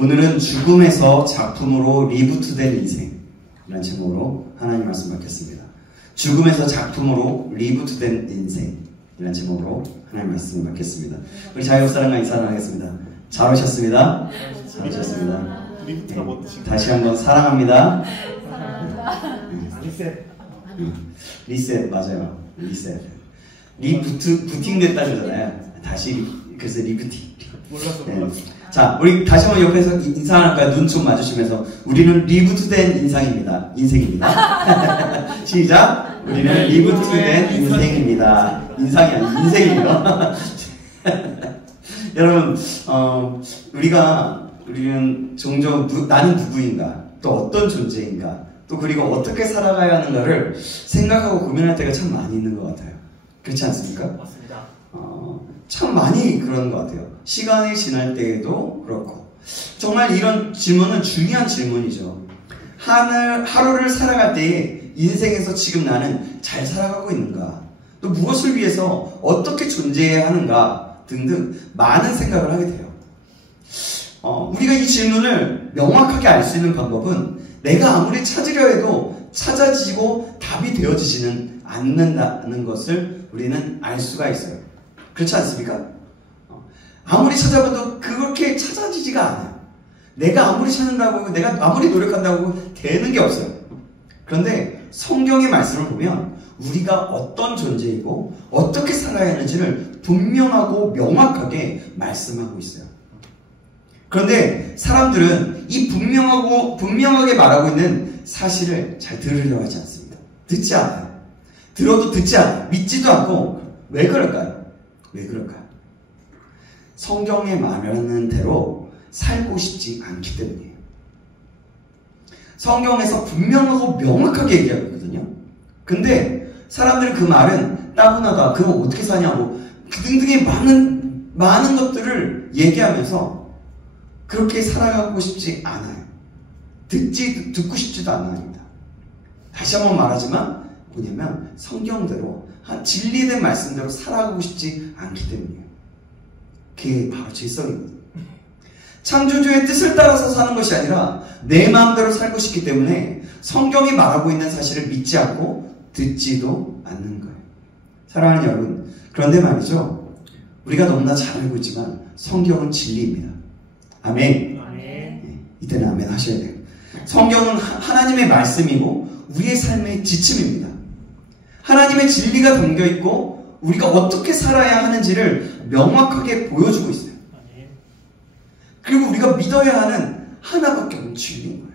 오늘은 죽음에서 작품으로 리부트된 인생이라는 제목으로 하나님 말씀 받겠습니다. 죽음에서 작품으로 리부트된 인생이라는 제목으로 하나님 말씀을 받겠습니다. 우리 자유사랑과 인사 나누겠습니다. 잘 오셨습니다. 잘 오셨습니다. 리부트가 뭔 뜻인가요? 다시 한번 사랑합니다. 리셋. 리셋 맞아요. 리셋. 부팅 됐다잖아요. 다시 그래서 리부팅. 몰랐어. 자, 우리 다시 한번 옆에서 인사할까요? 눈 좀 마주치면서 우리는 리부트된 인생입니다. 시작. 우리는 리부트된 인생입니다. 인상이 아니고 인생이에요. 여러분, 우리는 종종 나는 누구인가, 또 어떤 존재인가, 또 그리고 어떻게 살아가야 하는가를 생각하고 고민할 때가 참 많이 있는 것 같아요. 그렇지 않습니까? 맞습니다. 참 많이 그런 것 같아요. 시간이 지날 때에도 그렇고. 정말 이런 질문은 중요한 질문이죠. 하루를 살아갈 때에 인생에서 지금 나는 잘 살아가고 있는가, 또 무엇을 위해서 어떻게 존재해야 하는가 등등 많은 생각을 하게 돼요. 우리가 이 질문을 명확하게 알 수 있는 방법은 내가 아무리 찾으려 해도 찾아지고 답이 되어지지는 않는다는 것을 우리는 알 수가 있어요. 그렇지 않습니까? 아무리 찾아봐도 그렇게 찾아지지가 않아요. 내가 아무리 찾는다고, 내가 아무리 노력한다고 되는 게 없어요. 그런데 성경의 말씀을 보면 우리가 어떤 존재이고 어떻게 살아야 하는지를 분명하고 명확하게 말씀하고 있어요. 그런데 사람들은 이 분명하게 말하고 있는 사실을 잘 들으려고 하지 않습니다. 듣지 않아요. 들어도 듣지 않아요. 믿지도 않고. 왜 그럴까요? 왜 그럴까요? 성경에 말하는 대로 살고 싶지 않기 때문이에요. 성경에서 분명하고 명확하게 얘기하고 있거든요. 근데 사람들은 그 말은 따분하다, 그거 어떻게 사냐고 등등의 많은 것들을 얘기하면서 그렇게 살아가고 싶지 않아요. 듣고 싶지도 않아요. 다시 한번 말하지만 뭐냐면 성경대로 진리된 말씀대로 살아가고 싶지 않기 때문이에요. 그게 바로 질성입니다. 창조주의 뜻을 따라서 사는 것이 아니라 내 마음대로 살고 싶기 때문에 성경이 말하고 있는 사실을 믿지 않고 듣지도 않는 거예요. 사랑하는 여러분, 그런데 말이죠, 우리가 너무나 잘 알고 있지만 성경은 진리입니다. 아멘. 아멘. 이때는 아멘 하셔야 돼요. 성경은 하나님의 말씀이고 우리의 삶의 지침입니다. 하나님의 진리가 담겨있고 우리가 어떻게 살아야 하는지를 명확하게 보여주고 있어요. 그리고 우리가 믿어야 하는 하나밖에 없는 진리인 거예요.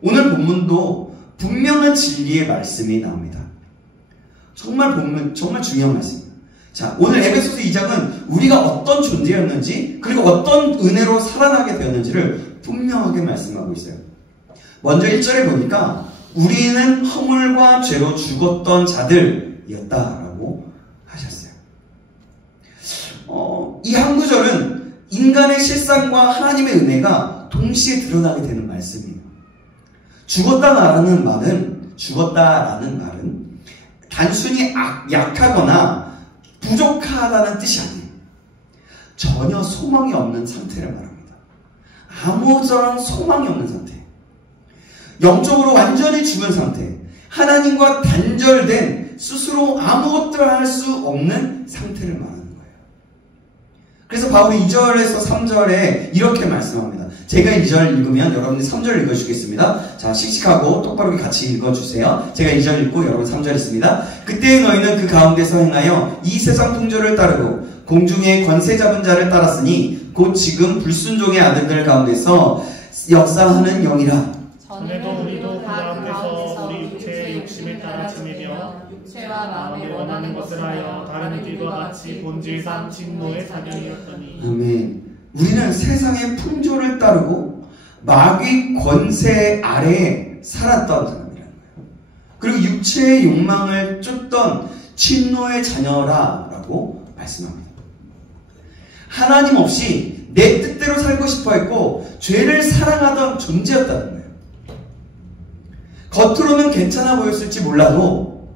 오늘 본문도 분명한 진리의 말씀이 나옵니다. 정말 중요한 말씀입니다. 자, 오늘 에베소서 2장은 우리가 어떤 존재였는지 그리고 어떤 은혜로 살아나게 되었는지를 분명하게 말씀하고 있어요. 먼저 1절에 보니까 우리는 허물과 죄로 죽었던 자들이었다라고 하셨어요. 이 한 구절은 인간의 실상과 하나님의 은혜가 동시에 드러나게 되는 말씀이에요. 죽었다라는 말은 단순히 약하거나 부족하다는 뜻이 아니에요. 전혀 소망이 없는 상태를 말합니다. 아무런 소망이 없는 상태. 영적으로 완전히 죽은 상태. 하나님과 단절된, 스스로 아무것도 할 수 없는 상태를 말하는 거예요. 그래서 바울이 2절에서 3절에 이렇게 말씀합니다. 제가 2절 읽으면 여러분이 3절 읽어주겠습니다. 자, 씩씩하고 똑바로 같이 읽어주세요. 제가 2절 읽고 여러분 3절 읽습니다. 그때 너희는 그 가운데서 행하여 이 세상 풍조를 따르고 공중의 권세 잡은 자를 따랐으니 곧 지금 불순종의 아들들 가운데서 역사하는 영이라. 전에도 우리도 그 가운데서 우리 육체의 욕심에 따라 치밀며 육체와 마음이 원하는 것을 하여 다른 이들과 같이 본질상 진노의 사경이었더니. 아멘. 우리는 세상의 풍조를 따르고 마귀 권세 아래에 살았던 사람이라는 거예요. 그리고 육체의 욕망을 쫓던 진노의 자녀라고 말씀합니다. 하나님 없이 내 뜻대로 살고 싶어 했고 죄를 사랑하던 존재였다는 거예요. 겉으로는 괜찮아 보였을지 몰라도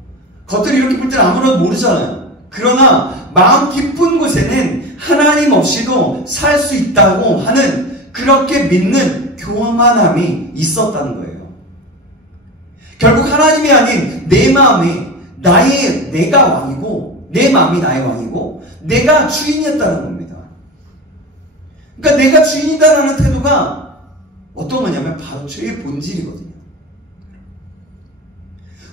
겉으로 이렇게 볼 때는 아무런 모르잖아요. 그러나 마음 깊은 곳에는 하나님 없이도 살 수 있다고 하는 그렇게 믿는 교만함이 있었다는 거예요. 결국 하나님이 아닌 내 마음이 내가 왕이고, 내 마음이 나의 왕이고, 내가 주인이었다는 겁니다. 그러니까 내가 주인이다라는 태도가 어떤 거냐면 바로 죄의 본질이거든요.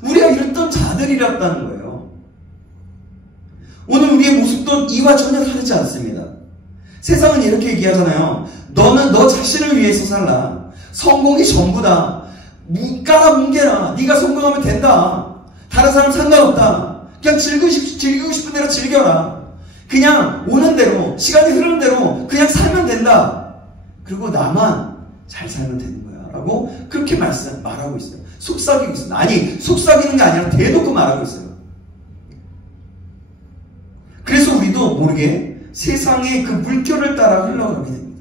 우리가 이랬던 자들이었다는 거예요. 오늘 우리의 모습도 이와 전혀 다르지 않습니다. 세상은 이렇게 얘기하잖아요. 너는 너 자신을 위해서 살라. 성공이 전부다. 깔아뭉개라. 네가 성공하면 된다. 다른 사람 상관없다. 그냥 즐기고 싶은 대로 즐겨라. 그냥 오는 대로, 시간이 흐르는 대로 그냥 살면 된다. 그리고 나만 잘 살면 되는 거야 라고 그렇게 말하고 있어요. 속삭이고 있어요. 아니, 속삭이는 게 아니라 대놓고 말하고 있어요. 그래서 우리도 모르게 세상의 그 물결을 따라 흘러가게 됩니다.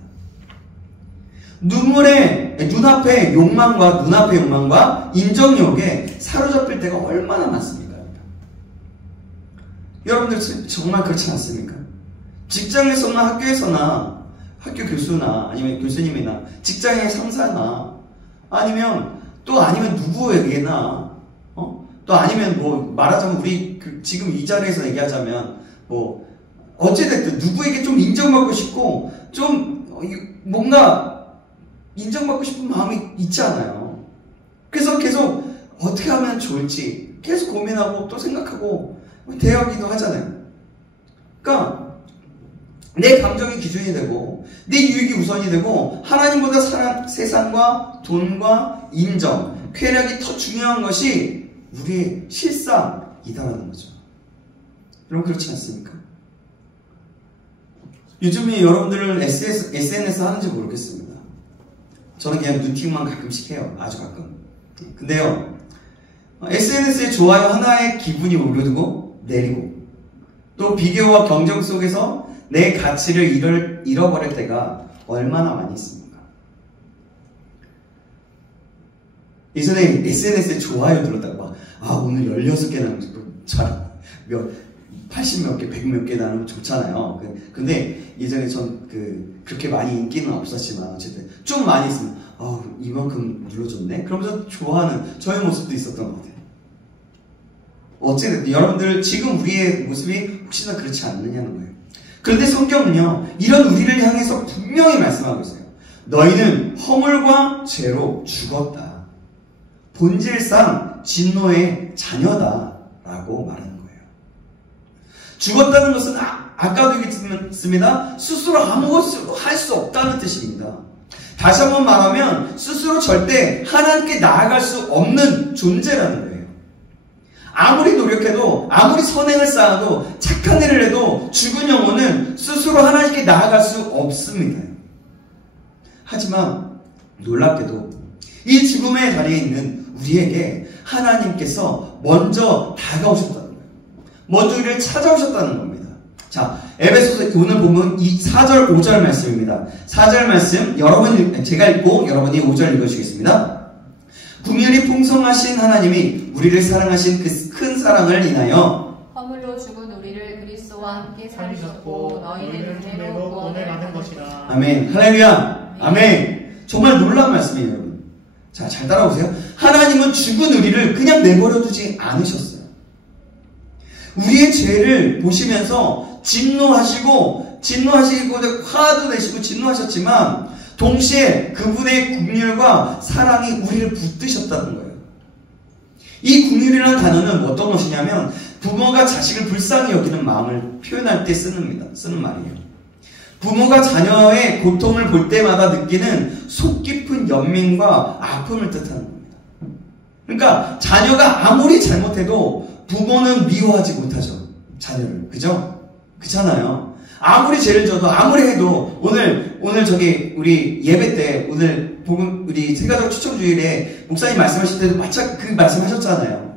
눈앞의 욕망과 인정욕에 사로잡힐 때가 얼마나 많습니까? 여러분들 정말 그렇지 않습니까? 직장에서나 학교에서나, 학교 교수나 아니면 교수님이나 직장의 상사나 아니면 누구에게나 또 아니면 뭐 말하자면 우리 지금 이 자리에서 얘기하자면 뭐 어찌됐든 누구에게 좀 인정받고 싶고 좀 뭔가 인정받고 싶은 마음이 있지 않아요. 그래서 계속 어떻게 하면 좋을지 계속 고민하고 또 생각하고 대하기도 하잖아요. 그러니까 내 감정이 기준이 되고 내 유익이 우선이 되고 하나님보다 세상과 돈과 인정, 쾌락이 더 중요한 것이 우리의 실상이다라는 거죠. 여러분 그렇지 않습니까? 요즘에 여러분들은 SNS 하는지 모르겠습니다. 저는 그냥 누팅만 가끔씩 해요. 아주 가끔. 근데요, SNS에 좋아요 하나의 기분이 오르고 내리고 또 비교와 경쟁 속에서 내 가치를 잃어버릴 때가 얼마나 많이 있습니까? 예전에 SNS에 좋아요 눌렀다고 오늘 16개나 잘 80몇 개, 100몇 개 나누면 좋잖아요. 근데 예전에 전 그렇게 많이 인기는 없었지만 어쨌든 좀 많이 있으면 이만큼 눌러줬네? 그러면서 좋아하는 저의 모습도 있었던 것 같아요. 어쨌든 여러분들 지금 우리의 모습이 혹시나 그렇지 않느냐는 거예요. 그런데 성경은요, 이런 우리를 향해서 분명히 말씀하고 있어요. 너희는 허물과 죄로 죽었다. 본질상 진노의 자녀다 라고 말하는 거예요. 죽었다는 것은 아까도 얘기했습니다. 스스로 아무것도 할 수 없다는 뜻입니다. 다시 한번 말하면 스스로 절대 하나님께 나아갈 수 없는 존재라는 거예요. 아무리 노력해도 아무리 선행을 쌓아도 착한 일을 해도 죽은 영혼은 스스로 하나님께 나아갈 수 없습니다. 하지만 놀랍게도 이 죽음의 자리에 있는 우리에게 하나님께서 먼저 다가오셨다는 거예요. 먼저 우리를 찾아오셨다는 겁니다. 자, 에베소서 오늘 보면 이 4절 5절 말씀입니다. 4절 말씀 제가 읽고 여러분이 5절 읽어주시겠습니다. 긍휼이 풍성하신 하나님이 우리를 사랑하신 그 큰 사랑을 인하여 허물로 죽은 우리를 그리스도와 함께 살리셨고 너희는 은혜로 구원을 받은 것이라. 아멘. 할렐루야. 아멘. 정말 놀라운 말씀이에요, 여러분. 자, 잘 따라오세요. 하나님은 죽은 우리를 그냥 내버려두지 않으셨어요. 우리의 죄를 보시면서 진노하시고 화도 내시고 진노하셨지만 동시에 그분의 긍휼과 사랑이 우리를 붙드셨다는 거예요. 이 긍휼이라는 단어는 어떤 것이냐면 부모가 자식을 불쌍히 여기는 마음을 표현할 때 쓰는 말이에요. 부모가 자녀의 고통을 볼 때마다 느끼는 속 깊은 연민과 아픔을 뜻하는 겁니다. 그러니까 자녀가 아무리 잘못해도 부모는 미워하지 못하죠. 자녀를. 그죠? 그렇잖아요. 아무리 죄를 져도 아무리 해도 오늘 우리 예배 때 오늘 복음 우리 세가족 추첨주일에 목사님 말씀하실 때도 마찬가지 그 말씀하셨잖아요.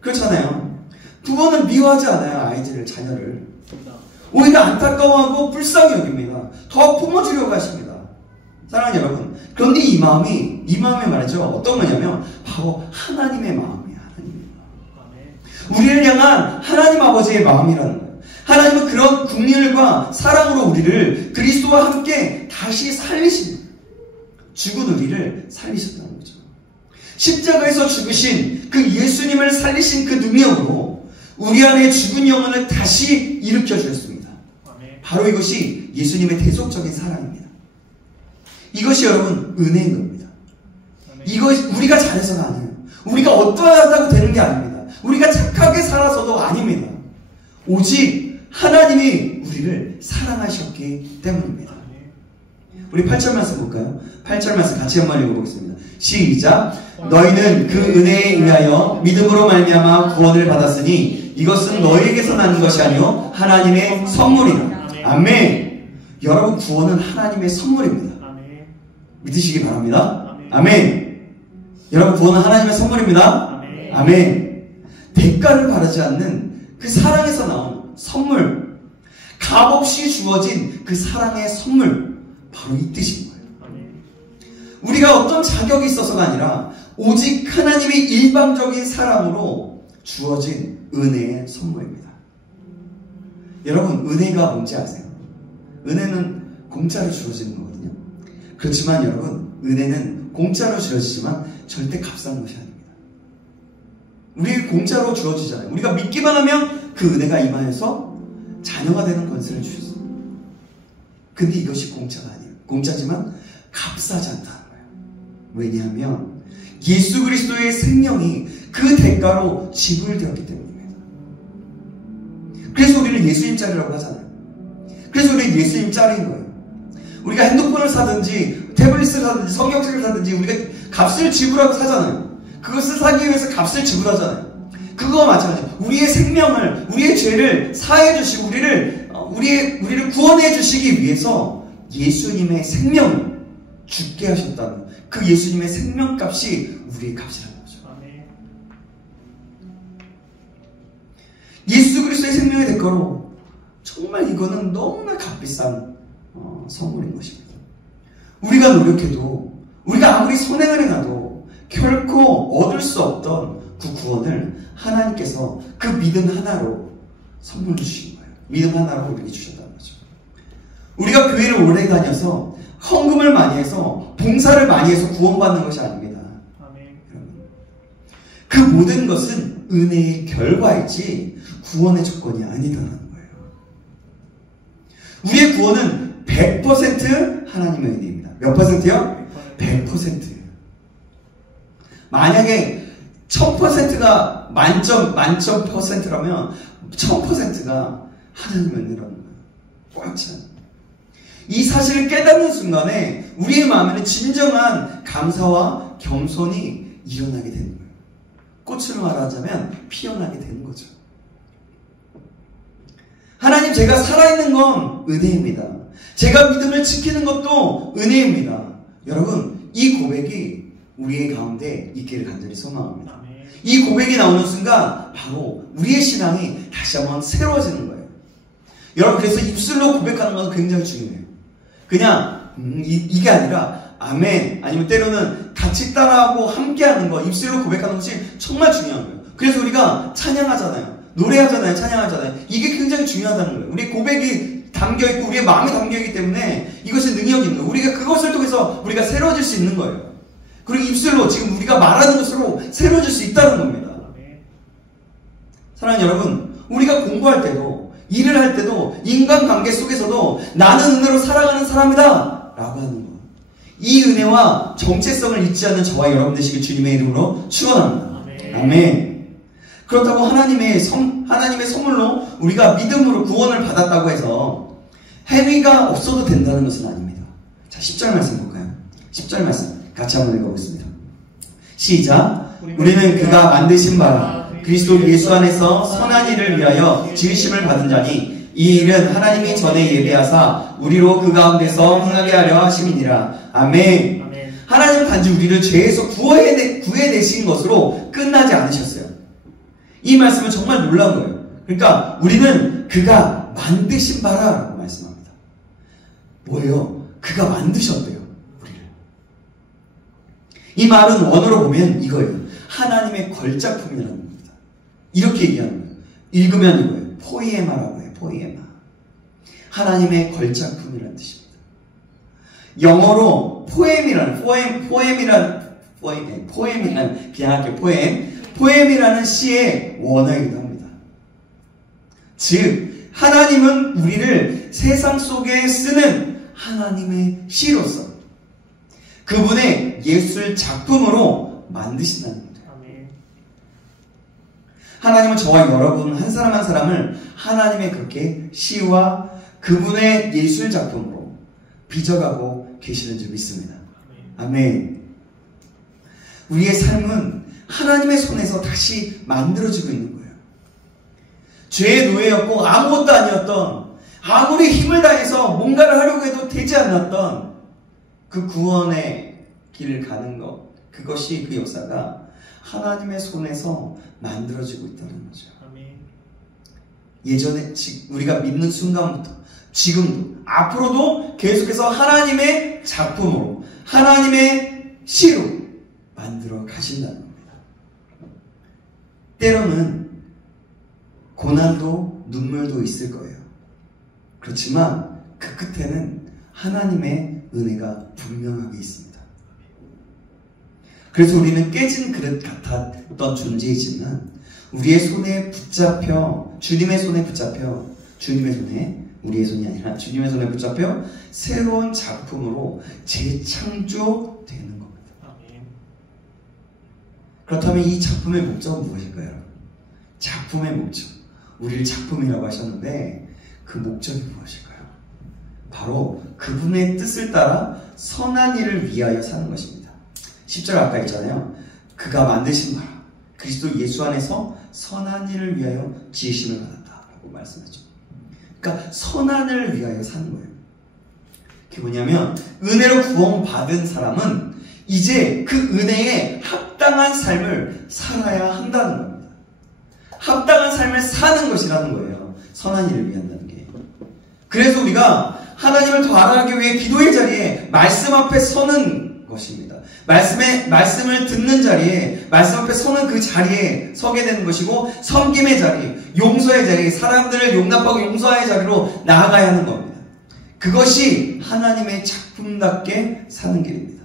그렇잖아요. 부모는 미워하지 않아요. 아이들을, 자녀를. 오히려 안타까워하고 불쌍히 여깁니다. 더 품어주려고 하십니다. 사랑하는 여러분. 그런데 이 마음이 말이죠. 어떤 거냐면 바로 하나님의 마음이에요. 하나님의 마음. 우리를 향한 하나님 아버지의 마음이라는 거예요. 하나님은 그런 긍휼과 사랑으로 우리를 그리스도와 함께 다시 살리십니다. 죽은 우리를 살리셨다는 거죠. 십자가에서 죽으신 그 예수님을 살리신 그 능력으로 우리 안에 죽은 영혼을 다시 일으켜 주셨습니다. 바로 이것이 예수님의 대속적인 사랑입니다. 이것이 여러분 은혜인 겁니다. 이것 우리가 잘해서가 아니에요. 우리가 어떠하다고 되는 게 아닙니다. 우리가 착하게 살아서도 아닙니다. 오직 하나님이 우리를 사랑하셨기 때문입니다. 우리 8절 말씀 볼까요? 8절 말씀 같이 한번 읽어보겠습니다. 시작. 너희는 그 은혜에 의하여 믿음으로 말미암아 구원을 받았으니 이것은 너희에게서 나는 것이 아니요 하나님의 선물이라. 아멘. 여러분 구원은 하나님의 선물입니다. 믿으시기 바랍니다. 아멘. 여러분 구원은 하나님의 선물입니다. 아멘. 대가를 바라지 않는 그 사랑에서 나온 선물, 값없이 주어진 그 사랑의 선물, 바로 이 뜻인 거예요. 우리가 어떤 자격이 있어서가 아니라 오직 하나님의 일방적인 사랑으로 주어진 은혜의 선물입니다. 여러분 은혜가 뭔지 아세요? 은혜는 공짜로 주어지는 거거든요. 그렇지만 여러분 은혜는 공짜로 주어지지만 절대 값싼 것이 아닙니다. 우리에게 공짜로 주어지잖아요. 우리가 믿기만 하면 그 은혜가 임하여서 자녀가 되는 권세를 주셨어요. 근데 이것이 공짜가 아니에요. 공짜지만 값싸지 않다는 거예요. 왜냐하면 예수 그리스도의 생명이 그 대가로 지불되었기 때문입니다. 그래서 우리는 예수님 짤이라고 하잖아요. 그래서 우리는 예수님 짤인 거예요. 우리가 핸드폰을 사든지 태블릿을 사든지 성경책을 사든지 우리가 값을 지불하고 사잖아요. 그것을 사기 위해서 값을 지불하잖아요. 그거와 마찬가지예요. 우리의 생명을, 우리의 죄를 사해 주시고 우리를 구원해 주시기 위해서 예수님의 생명을 죽게 하셨다는 그 예수님의 생명값이 우리의 값이라는 거죠. 예수 그리스도의 생명의 대가로 정말 이거는 너무나 값비싼 선물인 것입니다. 우리가 노력해도 우리가 아무리 선행을 해놔도 결코 얻을 수 없던 그 구원을 하나님께서 그 믿음 하나로 선물로 주신 거예요. 믿음 하나로 우리에게 주셨다는 거죠. 우리가 교회를 오래 다녀서 헌금을 많이 해서 봉사를 많이 해서 구원받는 것이 아닙니다. 그 모든 것은 은혜의 결과이지 구원의 조건이 아니다라는 거예요. 우리의 구원은 100% 하나님의 은혜입니다. 몇 퍼센트요? 100%예요. 만약에 1000%가 만점 퍼센트라면 1000%가 하나님의 은혜라는 거예요. 꽉 찬. 이 사실을 깨닫는 순간에 우리의 마음에는 진정한 감사와 겸손이 일어나게 되는 거예요. 꽃으로 말하자면 피어나게 되는 거죠. 하나님, 제가 살아있는 건 은혜입니다. 제가 믿음을 지키는 것도 은혜입니다. 여러분, 이 고백이 우리의 가운데 있기를 간절히 소망합니다. 이 고백이 나오는 순간 바로 우리의 신앙이 다시 한번 새로워지는 거예요. 여러분, 그래서 입술로 고백하는 건 굉장히 중요해요. 그냥 이게 아니라 아멘, 아니면 때로는 같이 따라하고 함께하는 거, 입술로 고백하는 것이 정말 중요한 거예요. 그래서 우리가 찬양하잖아요. 노래하잖아요. 찬양하잖아요. 이게 굉장히 중요하다는 거예요. 우리의 고백이 담겨있고 우리의 마음이 담겨있기 때문에 이것이 능력이 있는 거예요. 우리가 그것을 통해서 우리가 새로워질 수 있는 거예요. 그리고 입술로 지금 우리가 말하는 것으로 새로워질 수 있다는 겁니다. 사랑하는 여러분, 우리가 공부할 때도 일을 할 때도 인간관계 속에서도 나는 은혜로 살아가는 사람이다 라고 하는 거, 이 은혜와 정체성을 잊지 않는 저와 여러분 되시길 주님의 이름으로 축원합니다. 아멘. 그렇다고 하나님의 선물로 우리가 믿음으로 구원을 받았다고 해서 행위가 없어도 된다는 것은 아닙니다. 자, 10절 말씀 볼까요? 10절 말씀 같이 한번 읽어보겠습니다. 시작. 우리는 그가 만드신 바라 그리스도 예수 안에서 선한 일을 위하여 지으심을 받은 자니 이 일은 하나님이 전에 예배하사 우리로 그 가운데서 행하게 하려 하심이니라. 아멘. 하나님은 단지 우리를 죄에서 구해내신 것으로 끝나지 않으셨어요. 이 말씀은 정말 놀라운 거예요. 그러니까 우리는 그가 만드신 바라라고 말씀합니다. 뭐예요? 그가 만드셨대요. 우리를. 이 말은 원어로 보면 이거예요. 하나님의 걸작품이라는 겁니다. 이렇게 얘기하는 거예요. 읽으면 이거예요. 포이에마라고 해요. 포이에마. 하나님의 걸작품이라는 뜻입니다. 영어로 포엠이라는 포엠이라는 시의 원어이기도 합니다. 즉 하나님은 우리를 세상 속에 쓰는 하나님의 시로서 그분의 예술 작품으로 만드신다는 겁니다. 하나님은 저와 여러분 한 사람 한 사람을 하나님의 그렇게 시와 그분의 예술 작품으로 빚어가고 계시는 줄 믿습니다. 아멘. 우리의 삶은 하나님의 손에서 다시 만들어지고 있는 거예요. 죄의 노예였고 아무것도 아니었던, 아무리 힘을 다해서 뭔가를 하려고 해도 되지 않았던 그 구원의 길을 가는 것, 그것이 그 역사가 하나님의 손에서 만들어지고 있다는 거죠. 예전에 우리가 믿는 순간부터 지금도 앞으로도 계속해서 하나님의 작품으로 하나님의 시로 만들어 가신다는 겁니다. 때로는 고난도 눈물도 있을 거예요. 그렇지만 그 끝에는 하나님의 은혜가 분명하게 있습니다. 그래서 우리는 깨진 그릇 같았던 존재이지만 우리의 손에 붙잡혀, 주님의 손에 붙잡혀, 주님의 손에, 우리의 손이 아니라 주님의 손에 붙잡혀 새로운 작품으로 재창조되는 겁니다. 그렇다면 이 작품의 목적은 무엇일까요? 작품의 목적, 우리를 작품이라고 하셨는데 그 목적이 무엇일까요? 바로 그분의 뜻을 따라 선한 일을 위하여 사는 것입니다. 10절 아까 있잖아요. 그가 만드신 바라 그리스도 예수 안에서 선한 일을 위하여 지으심을 받았다라고 말씀하죠. 그러니까 선한 일을 위하여 사는 거예요. 그게 뭐냐면 은혜로 구원받은 사람은 이제 그 은혜에 합당한 삶을 살아야 한다는 겁니다. 합당한 삶을 사는 것이라는 거예요. 선한 일을 위한다는 게. 그래서 우리가 하나님을 더 알아가기 위해 기도의 자리에 말씀 앞에 서는 것입니다. 말씀을 듣는 자리에, 말씀 앞에 서는 그 자리에 서게 되는 것이고, 섬김의 자리, 용서의 자리, 사람들을 용납하고 용서의 자리로 나아가야 하는 겁니다. 그것이 하나님의 작품답게 사는 길입니다.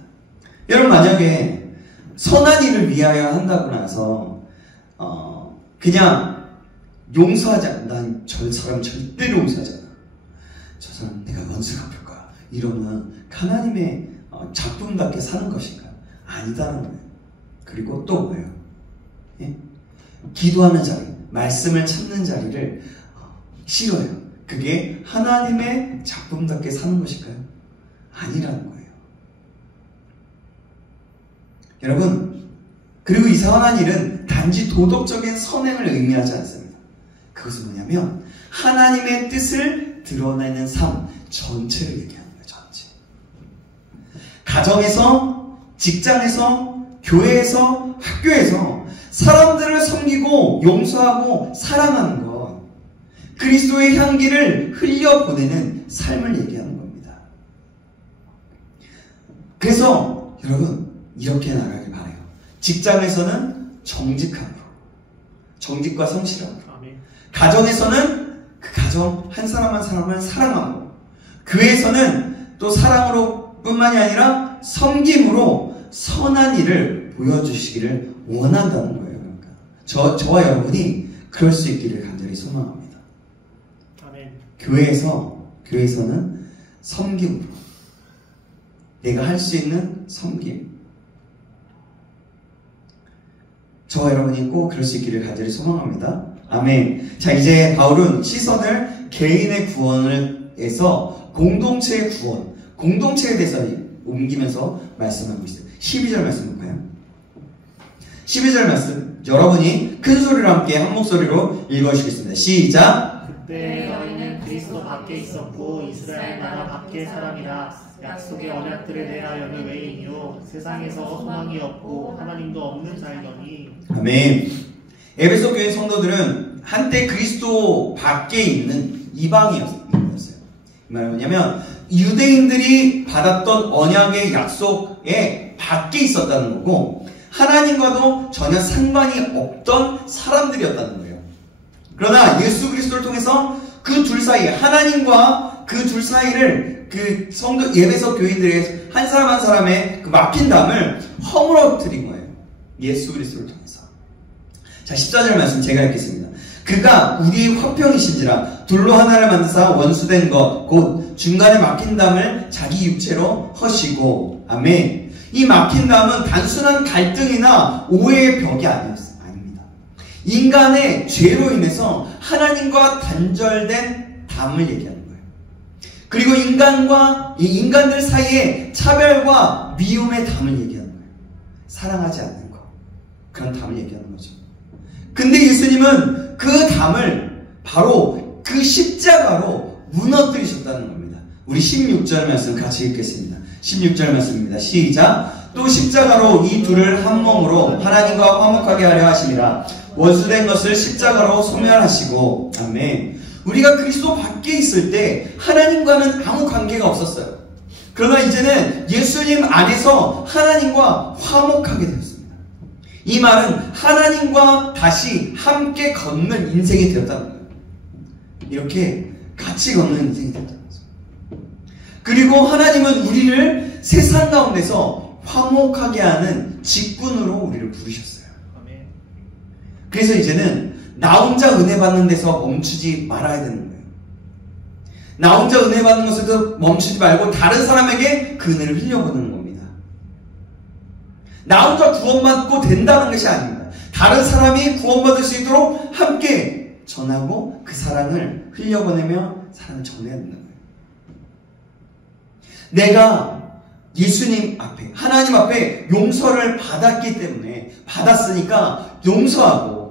여러분, 만약에 선한 일을 위하여 한다고 나서 그냥 용서하지 않아. 난 저 사람 절대로 용서하지 않아. 저 사람 내가 원수 갚을 거야. 이러면 하나님의 작품답게 사는 것인가? 아니다는 거예요. 그리고 또 뭐예요? 예? 기도하는 자리, 말씀을 찾는 자리를 싫어요. 그게 하나님의 작품답게 사는 것일까요? 아니라는 거예요. 여러분, 그리고 이 선한 일은 단지 도덕적인 선행을 의미하지 않습니다. 그것은 뭐냐면 하나님의 뜻을 드러내는 삶 전체를 얘기하는 거예요. 전체. 가정에서, 직장에서, 교회에서, 학교에서 사람들을 섬기고 용서하고 사랑하는 것, 그리스도의 향기를 흘려보내는 삶을 얘기하는 겁니다. 그래서 여러분 이렇게 나가길 바라요. 직장에서는 정직함으로, 정직과 성실함으로, 가정에서는 그 가정 한 사람 한 사람을 사랑함으로, 교회에서는 또 사랑으로 뿐만이 아니라 섬김으로 선한 일을 보여주시기를 원한다는 거예요. 그러니까 저와 여러분이 그럴 수 있기를 간절히 소망합니다. 아멘. 교회에서는 섬김으로, 내가 할 수 있는 섬김, 저와 여러분이 꼭 그럴 수 있기를 간절히 소망합니다. 아멘. 자, 이제 바울은 시선을 개인의 구원을 해서 공동체의 구원, 공동체에 대해서 옮기면서 말씀하고 있어요. 12절 말씀 볼까요? 12절 말씀 여러분이 큰 소리로 함께 한 목소리로 읽어주시겠습니다. 시작! 그때 너희는 그리스도 밖에 있었고 이스라엘 나라 밖의 사람이라. 약속의 언약들에 대하여는 외인이요 세상에서 소망이 없고 하나님도 없는 자이더니. 아멘. 에베소 교회 성도들은 한때 그리스도 밖에 있는 이방이었어요. 이 말은 뭐냐면 유대인들이 받았던 언약의 약속에 밖에 있었다는 거고 하나님과도 전혀 상관이 없던 사람들이었다는 거예요. 그러나 예수 그리스도를 통해서 그 둘 사이에, 하나님과 그 둘 사이를 그 성도 예배석 교인들에게 한 사람 한 사람의 그 막힌 담을 허물어뜨린 거예요. 예수 그리스도를 통해서. 자, 14절 말씀 제가 읽겠습니다. 그가 우리의 화평이신지라 둘로 하나를 만드사 원수된 것 곧 중간에 막힌 담을 자기 육체로 허시고. 아멘. 이 막힌 담은 단순한 갈등이나 오해의 벽이 아닙니다. 인간의 죄로 인해서 하나님과 단절된 담을 얘기하는 거예요. 그리고 인간들 사이에 차별과 미움의 담을 얘기하는 거예요. 사랑하지 않는 것, 그런 담을 얘기하는 거죠. 근데 예수님은 그 담을 바로 그 십자가로 무너뜨리셨다는 겁니다. 우리 16절 말씀 같이 읽겠습니다. 16절 말씀입니다. 시작. 또 십자가로 이 둘을 한 몸으로 하나님과 화목하게 하려 하심이라. 원수된 것을 십자가로 소멸하시고. 아멘. 우리가 그리스도 밖에 있을 때 하나님과는 아무 관계가 없었어요. 그러나 이제는 예수님 안에서 하나님과 화목하게 되었습니다. 이 말은 하나님과 다시 함께 걷는 인생이 되었다는 거예요. 이렇게 같이 걷는 인생이 되었다는 거죠. 그리고 하나님은 우리를 세상 가운데서 화목하게 하는 직분으로 우리를 부르셨어요. 그래서 이제는 나 혼자 은혜 받는 데서 멈추지 말아야 되는 거예요. 나 혼자 은혜 받는 것에서 멈추지 말고 다른 사람에게 그 은혜를 흘려보내는 겁니다. 나 혼자 구원받고 된다는 것이 아닙니다. 다른 사람이 구원받을 수 있도록 함께 전하고 그 사랑을 흘려보내며 사랑을 전해야 된다는 거예요. 내가 예수님 앞에, 하나님 앞에 용서를 받았기 때문에, 받았으니까 용서하고,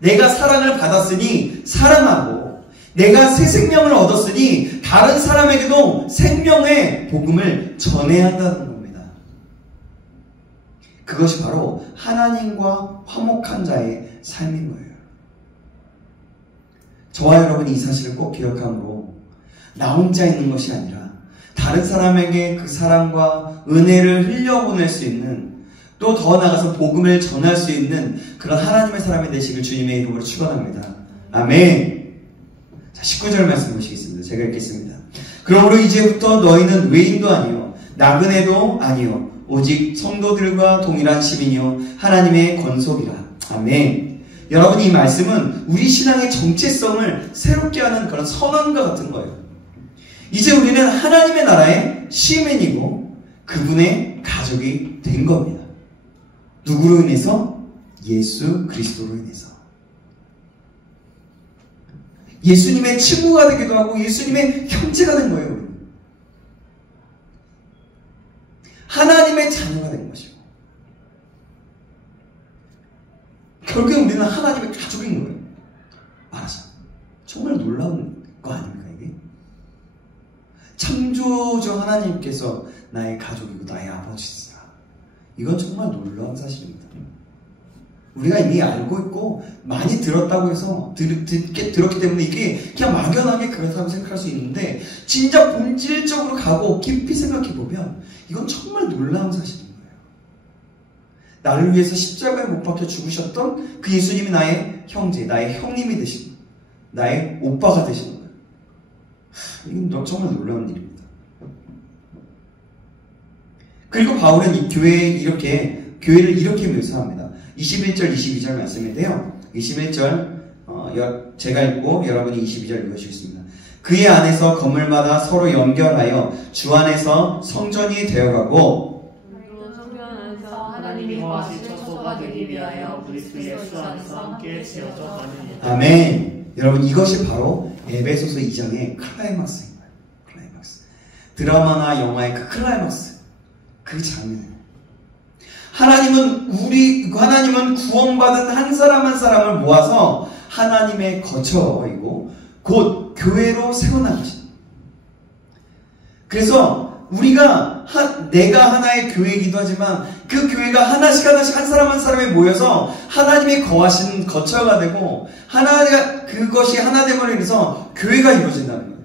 내가 사랑을 받았으니 사랑하고, 내가 새 생명을 얻었으니 다른 사람에게도 생명의 복음을 전해야 한다는 겁니다. 그것이 바로 하나님과 화목한 자의 삶인 거예요. 저와 여러분이 이 사실을 꼭 기억함으로 나 혼자 있는 것이 아니라 다른 사람에게 그 사랑과 은혜를 흘려보낼 수 있는, 또 더 나아가서 복음을 전할 수 있는 그런 하나님의 사람이 되시길 주님의 이름으로 축원합니다. 아멘. 자, 19절 말씀 보시겠습니다. 제가 읽겠습니다. 그러므로 이제부터 너희는 외인도 아니요 나그네도 아니요 오직 성도들과 동일한 시민이요 하나님의 권속이라. 아멘. 여러분, 이 말씀은 우리 신앙의 정체성을 새롭게 하는 그런 선언과 같은 거예요. 이제 우리는 하나님의 나라의 시민이고 그분의 가족이 된 겁니다. 누구로 인해서? 예수 그리스도로 인해서. 예수님의 친구가 되기도 하고 예수님의 형제가 된 거예요. 하나님의 자녀가 된 것이고, 결국에 우리는 하나님의 가족인 거예요. 말하자. 정말 놀라운 거 아닙니까 이게? 창조주 하나님께서 나의 가족이고 나의 아버지시다. 이건 정말 놀라운 사실입니다. 우리가 이미 알고 있고 많이 들었다고 해서 들었기 때문에 이게 그냥 막연하게 그렇다고 생각할 수 있는데, 진짜 본질적으로 가고 깊이 생각해보면 이건 정말 놀라운 사실인 거예요. 나를 위해서 십자가에 못 박혀 죽으셨던 그 예수님이 나의 형제, 나의 형님이 되신 거예요. 나의 오빠가 되신 거예요. 이건 정말 놀라운 일입니다. 그리고 바울은 이 교회를 이렇게 묘사합니다. 21절, 22절 말씀인데요. 21절, 제가 읽고 여러분이 22절 읽으시겠습니다. 그의 안에서 건물마다 서로 연결하여 주 안에서 성전이 되어가고, 성전 안에서 하나님이 거하실 처소가 되기 위하여 그리스도 예수 안에서 함께 지어져 가는 일. 아멘. 여러분, 이것이 바로 에베소서 2장의 클라이막스인 거예요. 클라이막스. 드라마나 영화의 그 클라이막스, 그 장면이에요. 하나님은 구원받은 한 사람 한 사람을 모아서 하나님의 거처이고 곧 교회로 세워나가십니다. 그래서 내가 하나의 교회이기도 하지만 그 교회가 하나씩 한 사람 한 사람이 모여서 하나님이 거하신 거처가 되고, 그것이 하나됨으로 인해서 교회가 이루어진다는 거예요.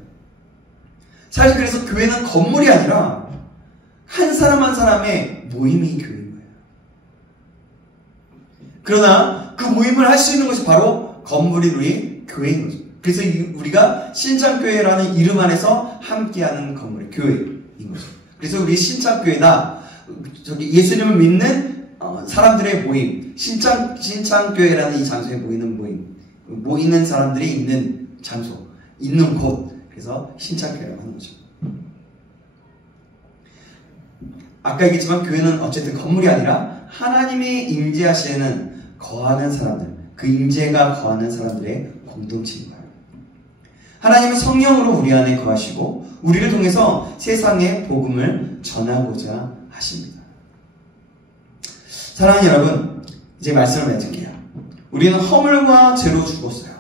사실 그래서 교회는 건물이 아니라 한 사람 한 사람의 모임이 교회인 거예요. 그러나 그 모임을 할 수 있는 것이 바로 건물인 우리 교회인 거죠. 그래서 우리가 신창교회라는 이름 안에서 함께하는 건물, 교회인 거죠. 그래서 우리 신창교회다, 예수님을 믿는 사람들의 모임, 신창교회라는 이 장소에 모이는 모임, 모이는 사람들이 있는 장소, 있는 곳, 그래서 신창교회라고 하는 거죠. 아까 얘기했지만 교회는 어쨌든 건물이 아니라 하나님의 임재하시는 거하는 사람들, 그 임재가 거하는 사람들의 공동체입니다. 하나님은 성령으로 우리 안에 거하시고 우리를 통해서 세상에 복음을 전하고자 하십니다. 사랑하는 여러분, 이제 말씀을 맺을게요. 우리는 허물과 죄로 죽었어요.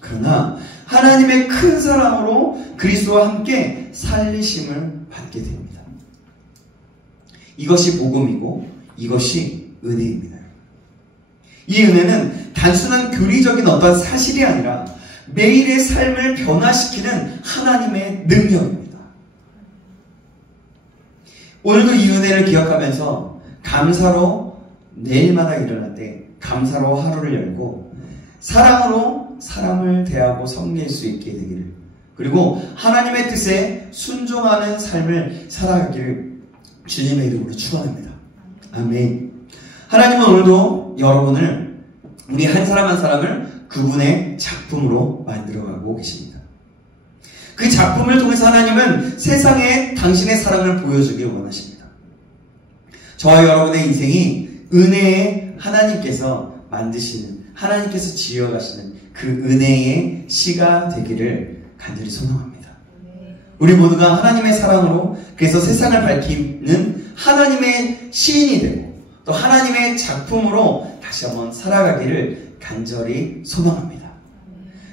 그러나 하나님의 큰 사랑으로 그리스도와 함께 살리심을 받게 됩니다. 이것이 복음이고 이것이 은혜입니다. 이 은혜는 단순한 교리적인 어떤 사실이 아니라 매일의 삶을 변화시키는 하나님의 능력입니다. 오늘도 이 은혜를 기억하면서 감사로 내일마다 일어날 때 감사로 하루를 열고 사랑으로 사람을 대하고 섬길 수 있게 되기를, 그리고 하나님의 뜻에 순종하는 삶을 살아가기를 주님의 이름으로 축원합니다. 아멘. 하나님은 오늘도 여러분을, 우리 한 사람 한 사람을 그분의 작품으로 만들어가고 계십니다. 그 작품을 통해서 하나님은 세상에 당신의 사랑을 보여주길 원하십니다. 저와 여러분의 인생이 은혜의 하나님께서 만드시는, 하나님께서 지어가시는 그 은혜의 시가 되기를 간절히 소망합니다. 우리 모두가 하나님의 사랑으로, 그래서 세상을 밝히는 하나님의 시인이 되고 또 하나님의 작품으로 다시 한번 살아가기를 간절히 소망합니다.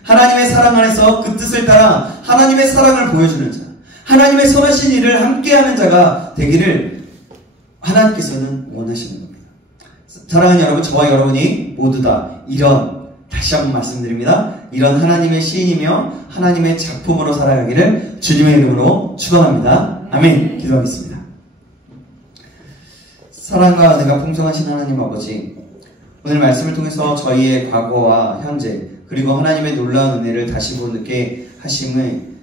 하나님의 사랑 안에서 그 뜻을 따라 하나님의 사랑을 보여주는 자, 하나님의 선하신 일을 함께하는 자가 되기를 하나님께서는 원하시는 겁니다. 사랑하는 여러분, 저와 여러분이 모두 다 이런, 다시 한번 말씀드립니다, 이런 하나님의 시인이며 하나님의 작품으로 살아가기를 주님의 이름으로 축원합니다. 아멘. 기도하겠습니다. 사랑과 은혜가 풍성하신 하나님 아버지, 오늘 말씀을 통해서 저희의 과거와 현재, 그리고 하나님의 놀라운 은혜를 다시 보게 하심을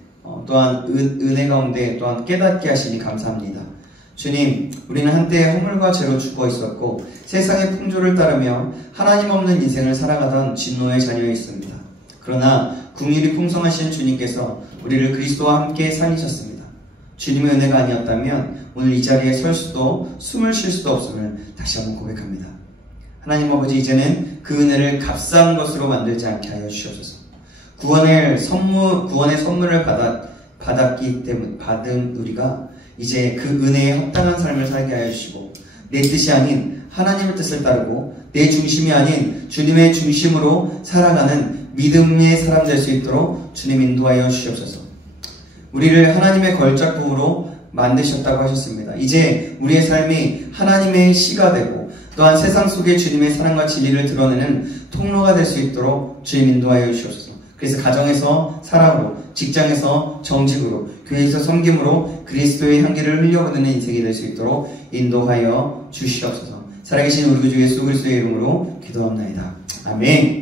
또한 은혜 가운데 또한 깨닫게 하시니 감사합니다. 주님, 우리는 한때 허물과 죄로 죽어 있었고 세상의 풍조를 따르며 하나님 없는 인생을 살아가던 진노의 자녀였습니다. 그러나 긍휼이 풍성하신 주님께서 우리를 그리스도와 함께 살리셨습니다. 주님의 은혜가 아니었다면 오늘 이 자리에 설 수도 숨을 쉴 수도 없음을 다시 한번 고백합니다. 하나님 아버지, 이제는 그 은혜를 값싼 것으로 만들지 않게 하여 주시옵소서. 구원의 선물을 받았기 때문에 받은 우리가 이제 그 은혜에 합당한 삶을 살게 하여 주시고, 내 뜻이 아닌 하나님의 뜻을 따르고 내 중심이 아닌 주님의 중심으로 살아가는 믿음의 사람 될 수 있도록 주님 인도하여 주시옵소서. 우리를 하나님의 걸작품으로 만드셨다고 하셨습니다. 이제 우리의 삶이 하나님의 시가 되고 또한 세상 속에 주님의 사랑과 진리를 드러내는 통로가 될 수 있도록 주님 인도하여 주시옵소서. 그래서 가정에서 사랑으로, 직장에서 정직으로, 교회에서 섬김으로 그리스도의 향기를 흘려보내는 인생이 될 수 있도록 인도하여 주시옵소서. 살아계신 우리 구주 예수 그리스도의 이름으로 기도합나이다. 아멘.